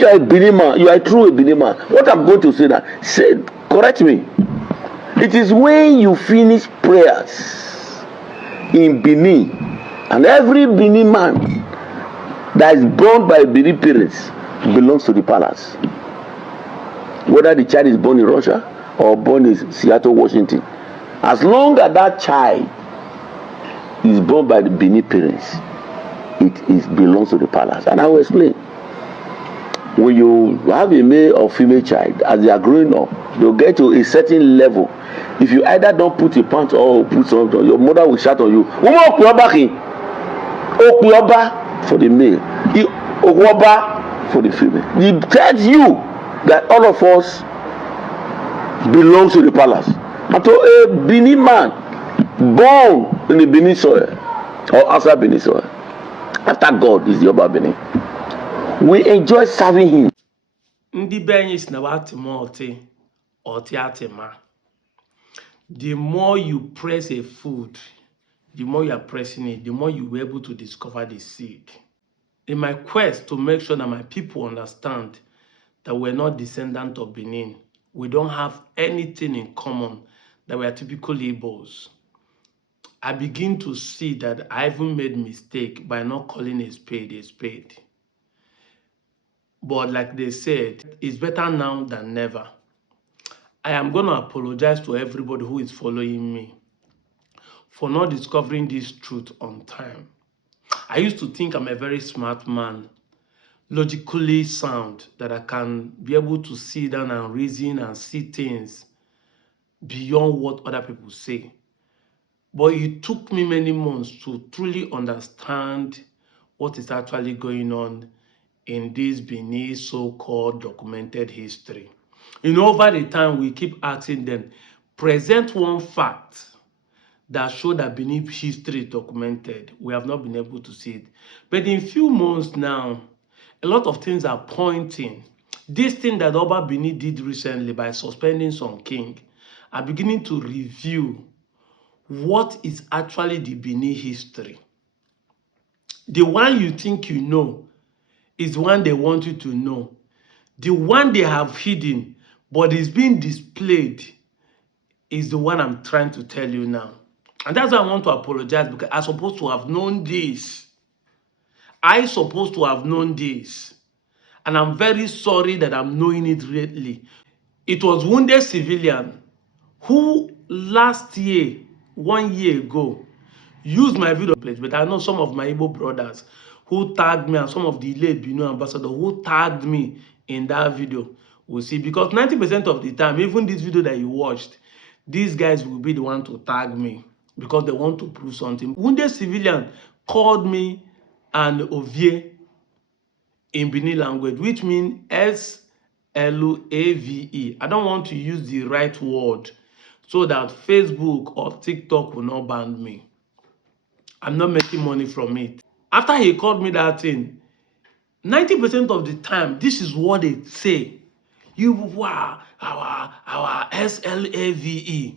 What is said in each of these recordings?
you are a Benin man, you are a true Benin man. What I'm going to say now, correct me. It is when you finish prayers in Benin, and every Benin man that is born by Benin parents belongs to the palace. Whether the child is born in Russia or born in Seattle, Washington, as long as that child is born by the Benin parents, it belongs to the palace. And I will explain. When you have a male or female child, as they are growing up, they'll get to a certain level. If you either don't put a pant or put something, your mother will shout on you. Okwoba for the male, Okwoba for the female. It tells you that all of us belongs to the palace. And to a Benin man born in the Benin soil or outside Benin soil, after God is the Oba Benin, we enjoy serving him. Ndị be anyị si na watima ọtị atịma. The more you press a food, the more you are pressing it, the more you will be able to discover the seed. In my quest to make sure that my people understand that we're not descendants of Benin, we don't have anything in common, that we are typical Igbos, I begin to see that I even made mistake by not calling a spade a spade. But like they said, it's better now than never. I am going to apologize to everybody who is following me for not discovering this truth on time. I used to think I'm a very smart man, logically sound, that I can be able to sit down and reason and see things beyond what other people say. But it took me many months to truly understand what is actually going on in this Benin so-called documented history. You know, over the time, we keep asking them, present one fact that show that Benin history is documented. We have not been able to see it. But in few months now, a lot of things are pointing. This thing that Oba Benin did recently by suspending some king are beginning to review what is actually the Benin history. The one you think you know is the one they want you to know. The one they have hidden but is being displayed is the one I'm trying to tell you now. And that's why I want to apologize, because I'm supposed to have known this. I'm supposed to have known this. And I'm very sorry that I'm knowing it lately. It was wounded civilian who last year, 1 year ago, used my video place. But I know some of my Igbo brothers who tagged me, and some of the late Benin ambassador who tagged me in that video will see. Because 90% of the time, even this video that you watched, these guys will be the one to tag me because they want to prove something. Wounded civilian called me an ovie in Benin language, which means S-L-A-V-E. I don't want to use the right word so that Facebook or TikTok will not ban me. I'm not making money from it. After he called me that thing, 90% of the time, this is what they say. You people are our S-L-A-V-E.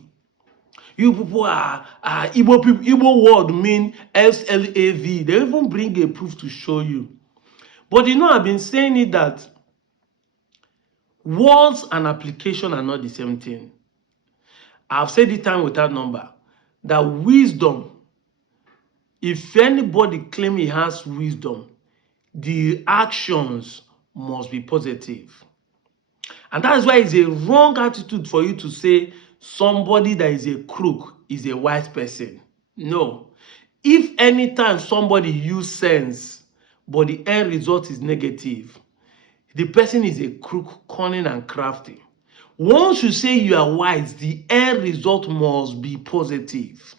You people are Igbo people. Igbo word mean S-L-A-V. They even bring a proof to show you. But you know, I've been saying it that words and application are not the same thing. I've said it time without number that wisdom, if anybody claim he has wisdom, the actions must be positive. And that's why it's a wrong attitude for you to say somebody that is a crook is a wise person. No. If anytime somebody use sense, but the end result is negative, the person is a crook, cunning, and crafty. Once you say you are wise, the end result must be positive.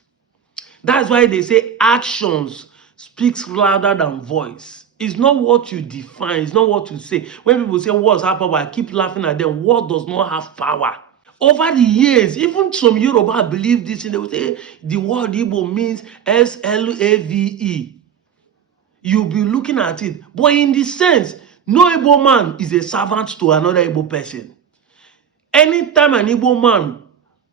That's why they say actions speaks louder than voice. It's not what you define, it's not what you say. When people say words have power, I keep laughing at them. Word does not have power. Over the years, even some Yoruba believe this, and they will say the word Igbo means S-L-A-V-E. You'll be looking at it. But in this sense, no Igbo man is a servant to another Igbo person. Anytime an Igbo man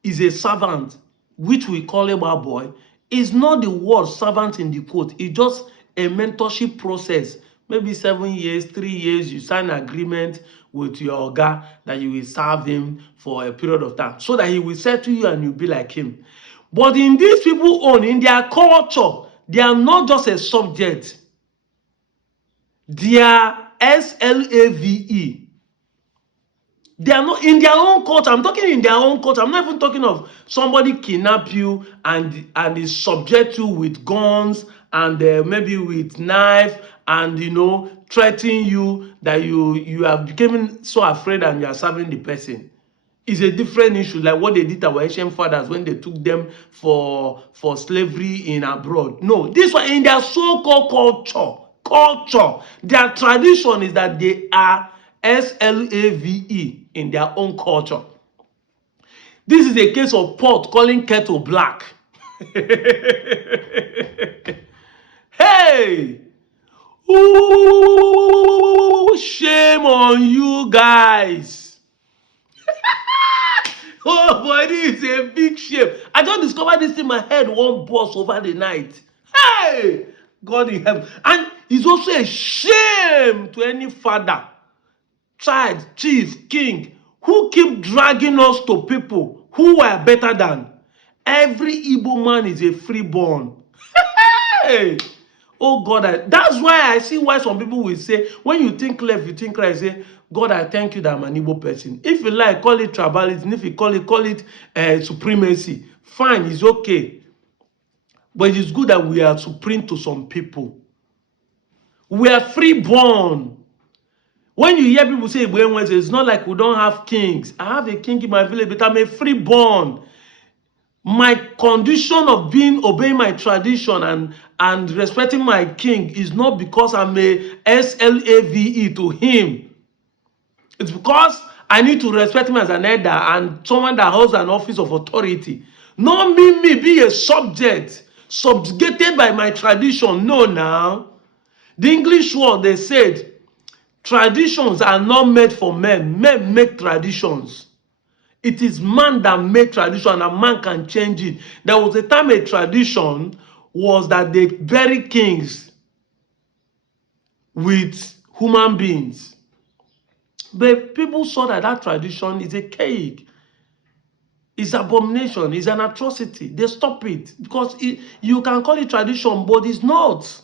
is a servant, which we call Igbo boy, is not the word servant in the quote. It's just a mentorship process maybe 7 years, 3 years, you sign an agreement with your oga that you will serve him for a period of time so that he will settle you and you'll be like him. But in these people own, in their culture, they are not just a subject. They are slave. They are not in their own culture. I'm talking in their own culture. I'm not even talking of somebody kidnap you and is subject you with guns and maybe with knife and threatening you that you have become so afraid and you are serving the person. It's a different issue, like what they did to our ancient fathers when they took them for slavery in abroad. No, this one in their so-called culture, their tradition is that they are slave in their own culture. This is a case of pot calling kettle black. Hey! Ooh, shame on you guys. Oh boy, this is a big shame. I just discovered this in my head, one boss over the night. Hey! God in heaven. And it's also a shame to any father, child, chief, king, who keep dragging us to people who are better than. Every Igbo man is a freeborn. Hey! Oh God, that's why I see why some people will say, when you think left, you think right, say, God, I thank you that I'm an Igbo person. If you like, call it tribalism. If you call it supremacy. Fine, it's okay. But it's good that we are supreme to some people. We are freeborn. When you hear people say, it's not like we don't have kings. I have a king in my village, but I'm a freeborn. My condition of obeying my tradition and respecting my king is not because I'm a slave to him. It's because I need to respect him as an elder and someone that holds an office of authority. Not me be a subject, subjugated by my tradition. No, now. The English word, they said, traditions are not made for men. Men make traditions. It is man that made tradition and man can change it. There was a time a tradition was that they bury kings with human beings. But people saw that tradition is a cake. It's abomination. It's an atrocity. They stop it because you can call it tradition, but it's not.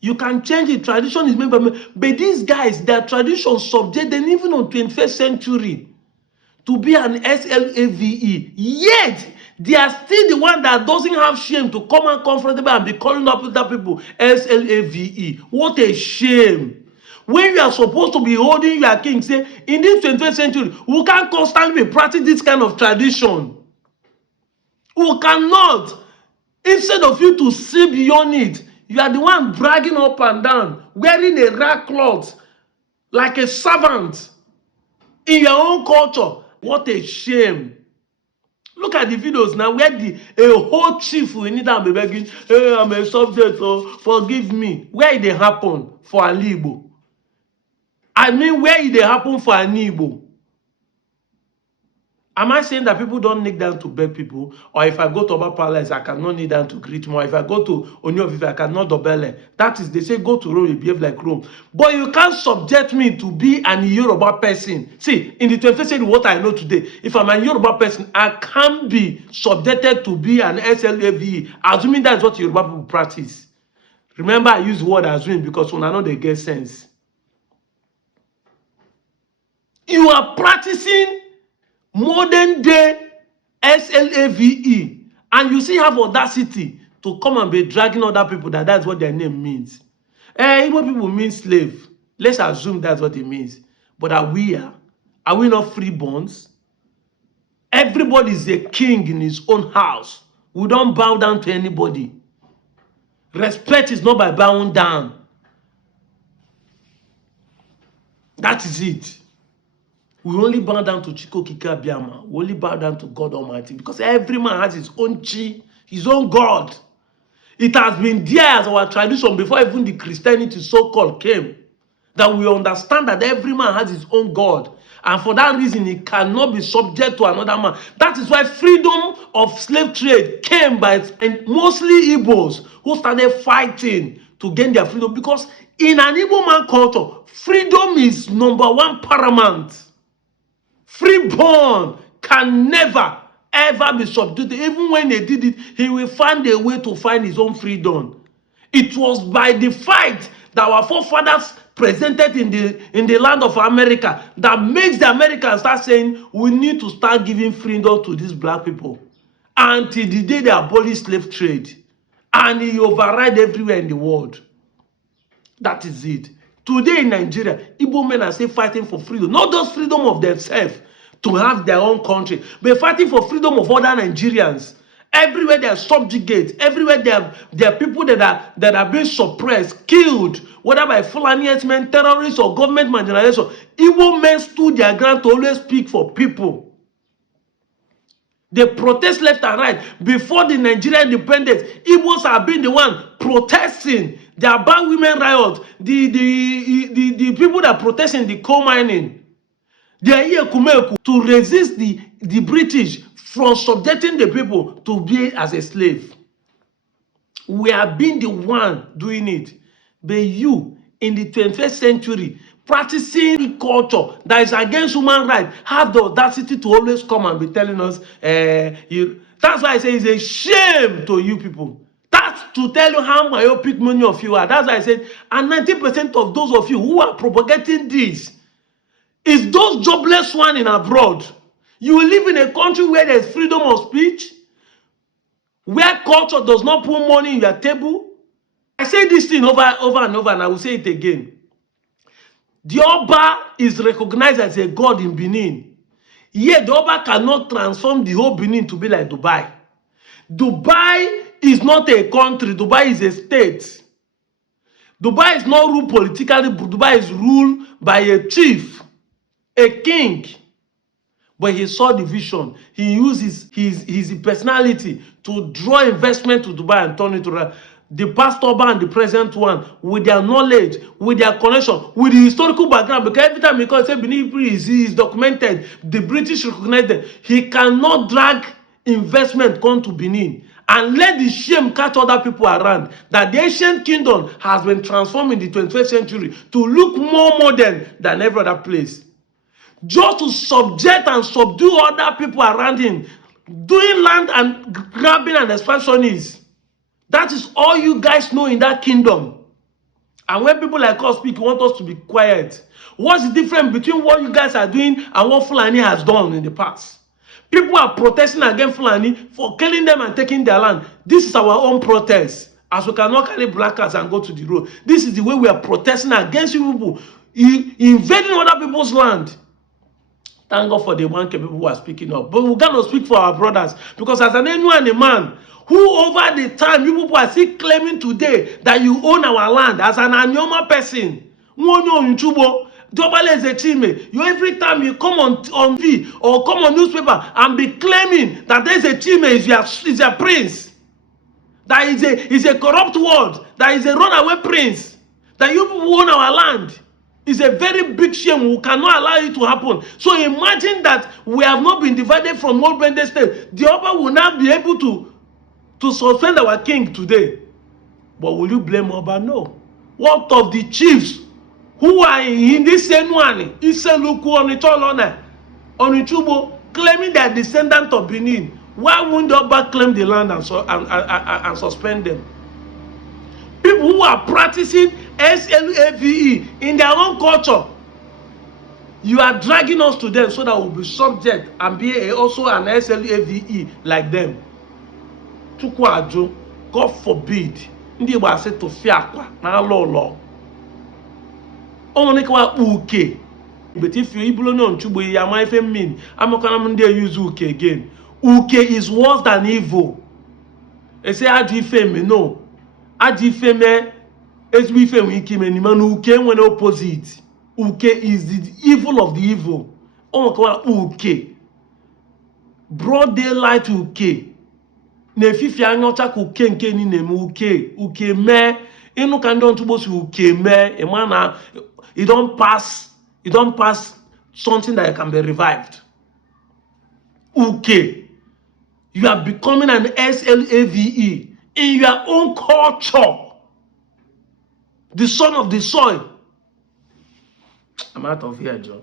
You can change it. Tradition is made by men. But these guys, their tradition subject them even on 21st century to be an slave. Yet, they are still the one that doesn't have shame to come and comfortable and be calling up with that people slave. What a shame. When you are supposed to be holding your king, say, in this 21st century, we can't constantly practice this kind of tradition. We cannot. Instead of you to see beyond it, you are the one bragging up and down, wearing a rag cloth like a servant in your own culture. What a shame. Look at the videos now where a whole chief will need to be begging, hey, I'm a subject, so forgive me. Where did it happen for an Igbo? I mean, where did it happen for an Igbo? Am I saying that people don't kneel down to beg people? Or if I go to Oba Palace, I cannot kneel down to greet more. If I go to Onyofife, I cannot dobele. That is, they say go to Rome, you behave like Rome. But you can't subject me to be an Yoruba person. See, in the 21st century, what I know today, if I'm a Yoruba person, I can't be subjected to be an slave, assuming that's what Yoruba people practice. Remember, I use the word assuming because when I know they get sense. You are practicing modern day slave, and you still have audacity to come and be dragging other people that's what their name means. Igbo people mean slave. Let's assume that's what it means. But are we not freeborns? Everybody is a king in his own house. We don't bow down to anybody. Respect is not by bowing down. That is it. We only bow down to Chiko Kika Biama. We only bow down to God Almighty because every man has his own chi, his own God. It has been there as our tradition before even the Christianity so-called came, that we understand that every man has his own God. And for that reason, he cannot be subject to another man. That is why freedom of slave trade came by and mostly Igbos who started fighting to gain their freedom because In an Igbo man culture, freedom is number one paramount. Freeborn can never ever be subdued. Even when they did it, he will find a way to find his own freedom. It was by the fight that our forefathers presented in the land of America that makes the Americans start saying we need to start giving freedom to these black people until the day they abolish slave trade, and he override everywhere in the world. That is it. Today in Nigeria, Igbo men are still fighting for freedom, not just freedom of themselves to have their own country, but fighting for freedom of other Nigerians. Everywhere they are subjugate, everywhere there are people that are being suppressed, killed, whether by Fulani men, terrorists, or government marginalization. Igbo men stood their ground to always speak for people. They protest left and right. Before the Nigerian independence, Igbos have been the one protesting. They are banned women riot. The people that are protesting the coal mining, they are here to resist the British from subjecting the people to be as a slave. We have been the one doing it. But you, in the 21st century, practicing culture that is against human rights, have the audacity to always come and be telling us, that's why I say it's a shame to you people. That's to tell you how myopic many of you are. That's why I said, and 90% of those of you who are propagating this is those jobless ones in abroad. You live in a country where there's freedom of speech, where culture does not put money in your table. I say this thing over and over, and I will say it again. The Oba is recognized as a god in Benin. Yet the Oba cannot transform the whole Benin to be like Dubai. Dubai is not a country. Dubai is a state. Dubai is not ruled politically. Dubai is ruled by a chief, a king. But he saw the vision. He used his personality to draw investment to Dubai and turn it around. The past Oba and the present one, with their knowledge, with their connection, with the historical background, because every time he calls Benin is documented, the British recognize them. He cannot drag investment come to Benin and let the shame catch other people around that the ancient kingdom has been transformed in the 21st century to look more modern than every other place. Just to subject and subdue other people around him, doing land and grabbing and expansionists. That is all you guys know in that kingdom. And when people like us speak, you want us to be quiet. What's the difference between what you guys are doing and what Fulani has done in the past? People are protesting against Fulani for killing them and taking their land. This is our own protest. As we cannot carry black cars and go to the road. This is the way we are protesting against you people invading other people's land. Thank God for the one people who are speaking up. But we're going to speak for our brothers. Because as an anyone, a man who over the time, you people are still claiming today that you own our land as an Anyoma person. You every time you come on TV or come on newspaper and be claiming that there's a team is your prince. That is a corrupt world. That is a runaway prince. That you people own our land. It's a very big shame. We cannot allow it to happen. So imagine that we have not been divided from all Bende State. The Oba will not be able to suspend our king today. But will you blame Oba? No. What of the chiefs who are in this same one? Iseluku Onitolona, Onichubo, claiming they are descendants of Benin. Why won't the Oba claim the land and suspend them? People who are practicing SLAVE in their own culture, you are dragging us to them so that we'll be subject and be also an SLAVE like them. Chukwajo, God forbid. Ndị Igbo asị tụfịa akwa na alụ ụlọ. Omonikewa uke. But if you ibulu no nchugbo ya ma ife mean, amakwana m ndị use uke again. Uke is worse than evil. They say ajụ ife me no. Ajụ ife me ezigbo ife nwe ike ime n'ime na uke nwere opposite. Uke is the evil of the evil. Omonikewa uke. Broad daylight uke. Na-efifi anya ọcha ka uke nke ni na-eme uke mee ịnụ ka ndị ntụgbo si uke mee ịma na it don't pass something that can be revived. Uke, you are becoming an SLAVE in your own culture. the son of the soil. I'm out of here, John.